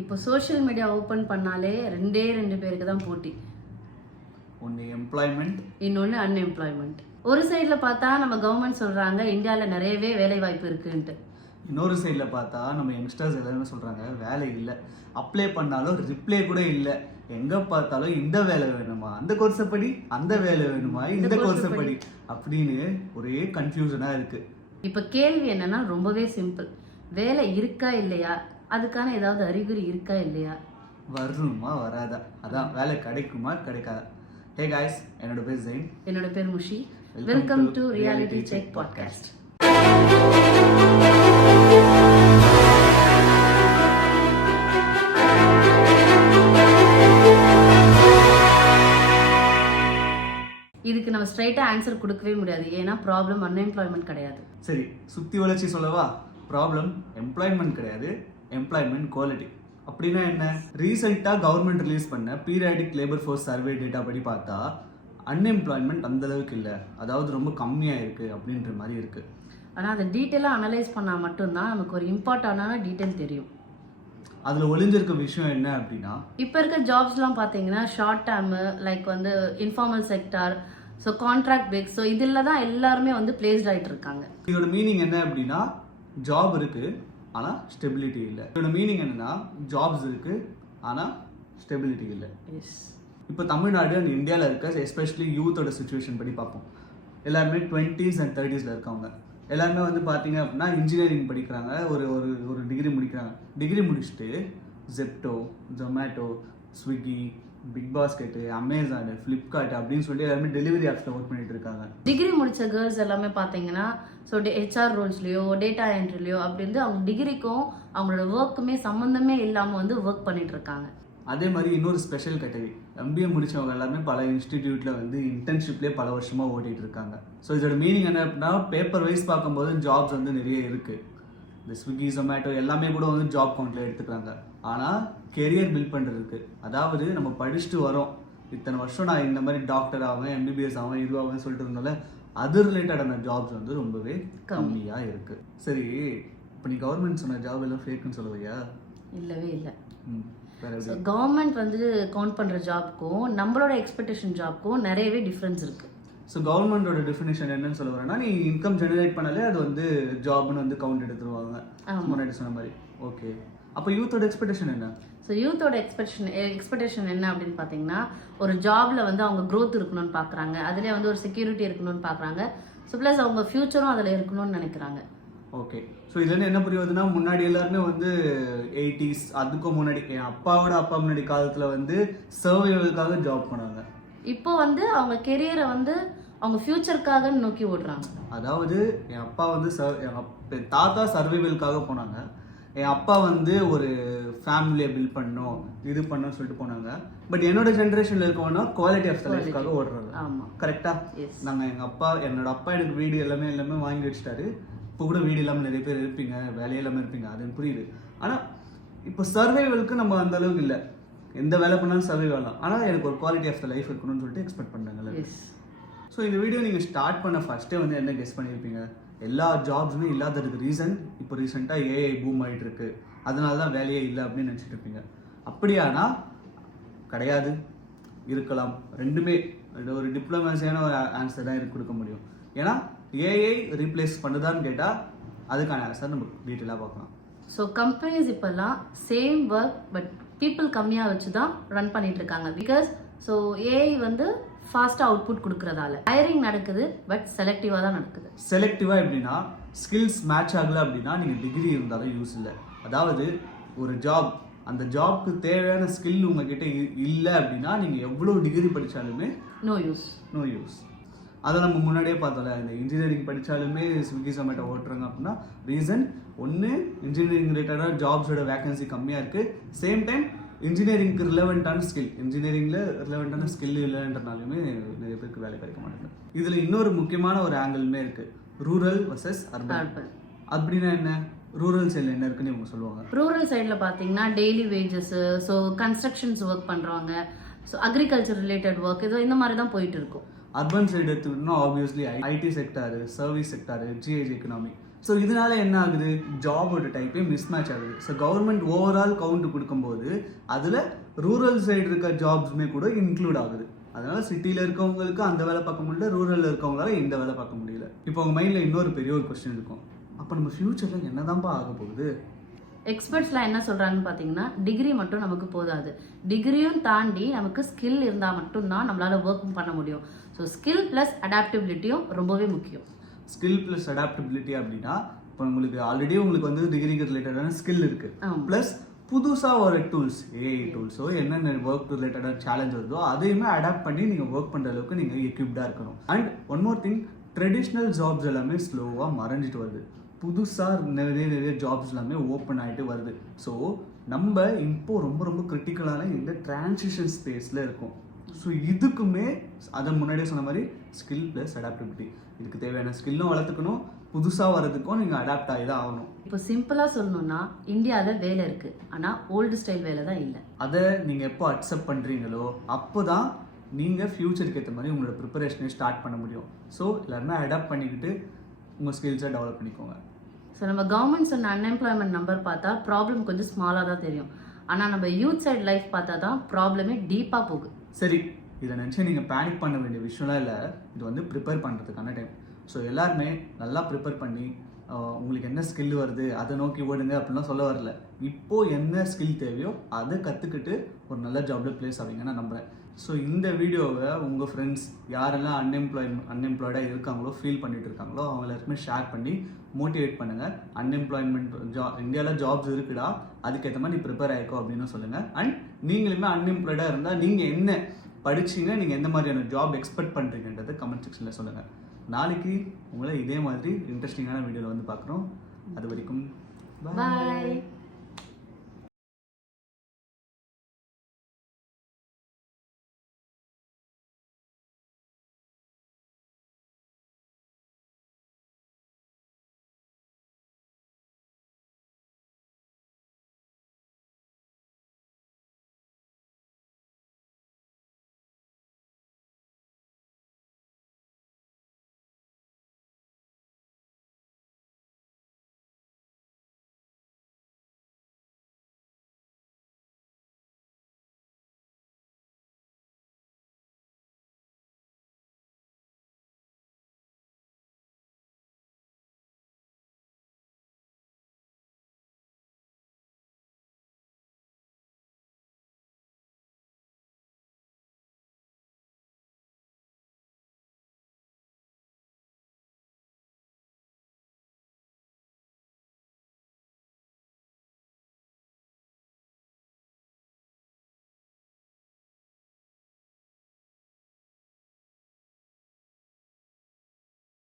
இப்போ social media open பண்ணாலே ரெண்டு பேருக்கு தான் போட்டி. ஒன்று எம்ப்ளாய்மெண்ட், இன்னொன்று அன்எம்ப்ளாய்மெண்ட். ஒரு சைடில் பார்த்தா நம்ம கவர்மெண்ட் சொல்கிறாங்க இந்தியாவில் நிறையவே வேலை வாய்ப்பு இருக்குன்ட்டு. இன்னொரு சைடில் பார்த்தா நம்ம யங்ஸ்டர்ஸ் எல்லாருமே சொல்கிறாங்க வேலை இல்லை, அப்ளை பண்ணாலும் ரிப்ளை கூட இல்லை, எங்கே பார்த்தாலும் இந்த வேலை வேணுமா, அந்த கோர்ஸை படி, அந்த வேலை வேணுமா, இந்த கோர்ஸை படி அப்படின்னு ஒரே கன்ஃபியூஷனாக இருக்குது. இப்போ கேள்வி என்னன்னா ரொம்பவே சிம்பிள். வேலை இருக்கா இல்லையா, அதுக்கான ஏதாவது அறிகுறி இருக்கா இல்லையா, வரணுமா வராதா, அதான் வேலை கிடைக்குமா கிடைக்காதா. ஹே காய்ஸ், என்னோட பேர் ஜெயின். என்னோட பேர் Mushi. Welcome to reality check podcast. இதுக்கு நம்ம ஸ்ட்ரைட்டா ஆன்சர் கொடுக்கவே முடியாது. ஏன்னா ப்ராப்ளம் அன்எம்ப்ளாய்மெண்ட் கிடையாது. சரி, சுத்தி வளர்ச்சி சொல்லவா? ப்ராப்ளம் எம்ப்ளாய்மெண்ட் கிடையாது, எம்ப்ளாய்மெண்ட் குவாலிட்டி. அப்படின்னா என்ன? ரீசெண்டாக கவர்மெண்ட் ரிலீஸ் பண்ண periodic labour force survey data படி பார்த்தா அன்எம்ப்ளாய்மெண்ட் அந்த அளவுக்கு இல்லை, அதாவது ரொம்ப கம்மியாக இருக்குது அப்படின்ற மாதிரி இருக்குது. ஆனால் அதை டீட்டெயிலாக அனலைஸ் பண்ணால் மட்டும்தான் நமக்கு ஒரு இம்பார்ட்டண்டான டீட்டெயில் தெரியும். அதில் ஒளிஞ்சிருக்க விஷயம் என்ன அப்படின்னா, இப்போ இருக்க ஜாப்ஸ்லாம் பார்த்தீங்கன்னா ஷார்ட் டேர்மு, லைக் வந்து informal sector, so contract base, so இதில் தான் எல்லாருமே வந்து பிளேஸ்ட் ஆகிட்டு இருக்காங்க. இதோட மீனிங் என்ன அப்படின்னா, ஜாப் இருக்குது ஆனால் ஸ்டெபிலிட்டி இல்லை. இதோட மீனிங் என்னன்னா, ஜாப்ஸ் இருக்குது ஆனால் ஸ்டெபிலிட்டி இல்லை. எஸ். இப்போ தமிழ்நாடு அண்ட் இந்தியாவில் இருக்க எஸ்பெஷலி யூத்தோட சுச்சுவேஷன் படி பார்ப்போம். எல்லாருமே 20s and 30s இருக்கவங்க எல்லாருமே வந்து பார்த்தீங்க அப்படின்னா இன்ஜினியரிங் படிக்கிறாங்க, ஒரு ஒரு ஒரு டிகிரி முடிக்கிறாங்க. டிகிரி முடிச்சுட்டு Zepto, Zomato, Swiggy, big basket, Amazon, Flipkart அப்படின்னு சொல்லிட்டு எல்லாருமே டெலிவரி ஆப்ஸில் ஒர்க் பண்ணிட்டு இருக்காங்க. டிகிரி முடித்த கேர்ள்ஸ் எல்லாமே பார்த்தீங்கன்னா ஸோ ஹெச்ஆர் ரோல்ஸ்லையோ டேட்டா என்ட்ரிலையோ அப்படி வந்து அவங்க டிகிரிக்கும் அவங்களோட ஒர்க்குமே சம்மந்தமே இல்லாமல் வந்து ஒர்க் பண்ணிட்டு இருக்காங்க. அதே மாதிரி இன்னொரு ஸ்பெஷல் கேட்டகரி MBA முடித்தவங்க எல்லாருமே பல இன்ஸ்டிடியூட்டில் வந்து இன்டர்ன்ஷிப்லேயே பல வருஷமாக ஓட்டிகிட்டு இருக்காங்க. ஸோ இதோட மீனிங் என்ன அப்படின்னா, பேப்பர் வைஸ் பார்க்கும்போது ஜாப்ஸ் வந்து நிறைய இருக்குது. இந்த ஸ்விக்கி, ஜொமேட்டோ எல்லாமே கூட வந்து ஜாப் கவுண்டில் எடுத்துக்கிறாங்க. ஆனால் கெரியர் பில்ட் பண்ணுறதுக்கு, அதாவது நம்ம படிச்சுட்டு வரோம், இத்தனை வருஷம் நான் இந்த மாதிரி டாக்டர் ஆவேன், MBBS ஆவேன், இதுவாகவேன்னு சொல்லிட்டு இருந்தால அது ரிலேட்டடான ஜாப்ஸ் வந்து ரொம்பவே கம்மியாக இருக்குது. சரி, இப்போ நீ கவர்மெண்ட் சொன்ன ஜாப் எல்லாம் ஃபேக்குன்னு சொல்லுவையா? இல்லவே இல்லை. கவர்மெண்ட் வந்து கவுண்ட் பண்ணுற ஜாப்க்கும் நம்மளோட எக்ஸ்பெக்டேஷன் ஜாப்க்கும் நிறையவே டிஃப்ரென்ஸ் இருக்குது. ஸோ கவர்மெண்டோட டெஃபினேஷன் என்னன்னு சொல்ல வரேன்னா, நீ இன்கம் ஜெனரேட் பண்ணாலே அது வந்து ஜாப்னு வந்து கவுண்ட் எடுத்துருவாங்க முன்னாடி சொன்ன மாதிரி. ஓகே, அப்போ யூத்தோட எக்ஸ்பெக்டேஷன் என்ன? ஸோ யூத்தோட எக்ஸ்பெக்டேஷன் என்ன அப்படின்னு பார்த்தீங்கன்னா, ஒரு ஜாபில் வந்து அவங்க க்ரோத் இருக்கணும்னு பார்க்குறாங்க, அதிலே வந்து ஒரு செக்யூரிட்டி இருக்கணும்னு பார்க்குறாங்க. ஸோ ப்ளஸ் அவங்க ஃப்யூச்சரும் அதில் இருக்கணும்னு நினைக்கிறாங்க. ஓகே, ஸோ இதுலேருந்து என்ன புரியுதுன்னா, முன்னாடி எல்லாருமே வந்து 80s அதுக்கும் முன்னாடி என் அப்பாவோட அப்பா முன்னாடி காலத்தில் வந்து சர்வைவலுக்காக ஜாப் பண்ணாங்க. இப்போ வந்து அவங்க கெரியரை வந்து அவங்க ஃப்யூச்சருக்காக நோக்கி ஓடுறாங்க. அதாவது என் அப்பா வந்து என் தாத்தா சர்வைவலுக்காக போனாங்க, என் அப்பா வந்து ஒரு ஃபேமிலியை பில்ட் பண்ணணும், இது பண்ணணும்னு சொல்லிட்டு போனாங்க. பட் என்னோட ஜென்ரேஷனில் இருக்கவனா குவாலிட்டி ஆஃப் லைஃப்காக ஓடுறாங்க. ஆமாம், கரெக்டாக. நாங்கள் என்னோட அப்பா எனக்கு வீடு எல்லாமே வாங்கி வச்சுட்டாரு. இப்போ கூட வீடு இல்லாமல் நிறைய பேர் இருப்பீங்க, வேலையே இல்லாமல் இருப்பீங்க, அது புரியுது. ஆனால் இப்போ சர்வைவலுக்கு நம்ம அந்த அளவுக்கு இல்லை, எந்த வேலை பண்ணாலும் சர்வைவ் ஆகலாம். ஆனால் எனக்கு ஒரு குவாலிட்டி ஆஃப் த லைஃப் இருக்கணும்னு சொல்லிட்டு எக்ஸ்பெக்ட் பண்ணுறாங்கல்ல. ஸோ இந்த வீடியோ நீங்கள் ஸ்டார்ட் பண்ண ஃபஸ்ட்டே வந்து என்ன கெஸ் பண்ணியிருப்பீங்க? எல்லா ஜாப்ஸுமே இல்லாததுக்கு ரீசன் இப்போ ரீசெண்டாக AI பூம் ஆகிட்டு இருக்கு, அதனால தான் வேலையே இல்லை அப்படின்னு நினச்சிட்டு இருப்பீங்க. அப்படியானா கிடையாது, இருக்கலாம். ரெண்டுமே ஒரு டிப்ளமேசியான ஒரு ஆன்சர் தான் இதுக்கு கொடுக்க முடியும். ஏன்னா AI ரீப்ளேஸ் பண்ணுதான்னு கேட்டால் அதுக்கான ஆன்சர் நம்ம டீட்டெயிலாக பார்க்கலாம். ஸோ கம்பெனிஸ் இப்போல்லாம் சேம் ஒர்க் பட் பீப்புள் கம்மியாக வச்சு தான் ரன் பண்ணிட்டு இருக்காங்க. பிகாஸ் ஸோ AI வந்து ஃபாஸ்ட்டாக அவுட்புட் கொடுக்குறதால ஹையரிங் நடக்குது, பட் செலக்டிவாக தான் நடக்குது. செலக்டிவாக எப்படின்னா, ஸ்கில்ஸ் மேட்ச் ஆகலை அப்படின்னா நீங்கள் டிகிரி இருந்தாலும் யூஸ் இல்லை. அதாவது ஒரு ஜாப், அந்த ஜாப்க்கு தேவையான ஸ்கில் உங்ககிட்ட இல்லை அப்படின்னா நீங்கள் எவ்வளோ டிகிரி படித்தாலுமே நோ யூஸ். அதை நம்ம முன்னாடியே பார்த்தோம்ல, இந்த இன்ஜினியரிங் படித்தாலுமே ஸ்விக்கி ஜொமேட்டோ ஓட்டுறாங்க அப்படின்னா ரீசன் ஒன்று, இன்ஜினியரிங் ரிலேட்டடாக ஜாப்ஸோட வேகன்சி கம்மியாக இருக்குது. சேம் டைம் இன்ஜினியரிங்க்கு ரிலவெண்ட்டான ஸ்கில் இல்லைன்றனாலுமே நிறைய பேருக்கு வேலை கிடைக்க மாட்டேங்குது. இதில் இன்னொரு முக்கியமான ஒரு ஆங்கிளுமே இருக்குது, ரூரல் வர்சஸ் அர்பன். அப்படின்னா என்ன? ரூரல் சைடில் என்ன இருக்குன்னு இவங்க சொல்லுவாங்க. ரூரல் சைடில் பார்த்தீங்கன்னா daily wages, so constructions work பண்ணுறவங்க, ஸோ அக்ரிகல்ச்சர் ரிலேட்டட் ஒர்க், இதோ இந்த மாதிரி தான் போயிட்டு இருக்கும். அர்பன் சைடு எடுத்துக்கிட்டோம்னா obviously IT sector, service sector, GIG economy, so இதனால என்ன ஆகுது, ஜாபோட டைப்பே மிஸ்மேட்ச் ஆகுது. ஸோ கவர்மெண்ட் ஓவரால் கவுண்ட் கொடுக்கும்போது அதில் ரூரல் சைடு இருக்க ஜாப்ஸுமே கூட இன்க்ளூட் ஆகுது. அதனால சிட்டியில் இருக்கவங்களுக்கு அந்த வேலை பார்க்க முடியல, ரூரலில் இருக்கவங்களால இந்த வேலை பார்க்க முடியல. இப்போ உங்கள் மைண்டில் இன்னொரு பெரிய ஒரு கொஸ்டின் இருக்கும், அப்போ நம்ம ஃப்யூச்சரில் என்னதான்ப்பா ஆக போகுது? எக்ஸ்பர்ட்ஸ்லாம் என்ன சொல்கிறாங்கன்னு பார்த்தீங்கன்னா, டிகிரி மட்டும் நமக்கு போதாது, டிகிரியும் தாண்டி நமக்கு ஸ்கில் இருந்தால் மட்டும்தான் நம்மளால் ஒர்க்கும் பண்ண முடியும். ஸோ ஸ்கில் ப்ளஸ் அடாப்டபிலிட்டியும் ரொம்பவே முக்கியம். ஸ்கில் ப்ளஸ் அடாப்டபிலிட்டி அப்படின்னா, இப்போ உங்களுக்கு ஆல்ரெடி உங்களுக்கு வந்து டிகிரிக்கு ரிலேட்டடான ஸ்கில் இருக்குது, ப்ளஸ் புதுசாக ஒரு டூல்ஸ், ஏஐ டூல்ஸோ என்னென்ன ஒர்க் ரிலேட்டடான சேலஞ்ச் வருதோ அதையுமே அடாப்ட் பண்ணி நீங்கள் ஒர்க் பண்ணுற அளவுக்கு நீங்கள் எக்யூப்டாக இருக்கணும். And one more thing, traditional jobs எல்லாமே ஸ்லோவாக மறைஞ்சிட்டு வருது, புதுசாக நிறைய ஜாப்ஸ் எல்லாமே ஓப்பன் ஆகிட்டு வருது. ஸோ நம்ம இப்போ ரொம்ப ரொம்ப கிரிட்டிக்கலான இந்த டிரான்சிஷன் ஸ்பேஸில் இருக்கும். ஸோ இதுக்குமே அதை முன்னாடியே சொன்ன மாதிரி ஸ்கில் ப்ளஸ் அடாப்டபிலிட்டி, இதுக்கு தேவையான ஸ்கில்லும் வளர்த்துக்கணும், புதுசாக வர்றதுக்கும் நீங்கள் அடாப்ட் ஆகி தான் ஆகணும். இப்போ சிம்பிளாக சொல்லணும்னா இந்தியாவில் வேலை இருக்குது, ஆனால் ஓல்டு ஸ்டைல் வேலை தான் இல்லை. அதை நீங்கள் எப்போ அக்செப்ட் பண்ணுறீங்களோ அப்போ தான் நீங்கள் ஃப்யூச்சருக்கு ஏற்ற மாதிரி உங்களோட ப்ரிப்பரேஷனை ஸ்டார்ட் பண்ண முடியும். ஸோ எல்லாருமே அடாப்ட் பண்ணிக்கிட்டு உங்கள் ஸ்கில்ஸை டெவலப் பண்ணிக்கோங்க. ஸோ நம்ம கவர்மெண்ட் சொன்ன அன்எம்ப்ளாய்மெண்ட் நம்பர் பார்த்தா ப்ராப்ளம் கொஞ்சம் ஸ்மாலாக தான் தெரியும், ஆனால் நம்ம யூத் சைட் லைஃப் பார்த்தா தான் ப்ராப்ளமே டீப்பாக போகுது. சரி, இதை நினச்சி நீங்கள் பேனிக் பண்ண வேண்டிய விஷயம்லாம் இல்லை, இது வந்து ப்ரிப்பேர் பண்ணுறதுக்கான டைம். ஸோ எல்லாருமே நல்லா ப்ரிப்பேர் பண்ணி உங்களுக்கு என்ன ஸ்கில் வருது அதை நோக்கி ஓடுங்க அப்படின்லாம் சொல்ல வரல. இப்போது என்ன ஸ்கில் தேவையோ அதை கற்றுக்கிட்டு ஒரு நல்ல ஜாபில் ப்ளேஸ் ஆவீங்கன்னு நான் நம்புகிறேன். ஸோ இந்த வீடியோவை உங்கள் ஃப்ரெண்ட்ஸ் யாரெல்லாம் அன்எம்ப்ளாய்டாக இருக்காங்களோ, ஃபீல் பண்ணிட்டு இருக்காங்களோ அவங்க எல்லாருக்குமே ஷேர் பண்ணி மோட்டிவேட் பண்ணுங்கள். அன்எம்ப்ளாய்மெண்ட் இந்தியாவில் ஜாப்ஸ் இருக்குடா, அதுக்கேற்ற மாதிரி நீ ப்ரிப்பேர் ஆகிக்கோ அப்படின்னு சொல்லுங்கள். அண்ட் நீங்களுமே அன்எம்ப்ளாய்டாக இருந்தால் நீங்கள் என்ன படிச்சிங்க, நீங்கள் எந்த மாதிரியான ஜாப் எக்ஸ்பெக்ட் பண்ணுறீங்கன்றதை கமெண்ட் செக்ஷனில் சொல்லுங்கள். நாளைக்கு உங்களை இதே மாதிரி இன்ட்ரெஸ்டிங்கான வீடியோவில் வந்து பார்க்குறோம். அது வரைக்கும் பாய்.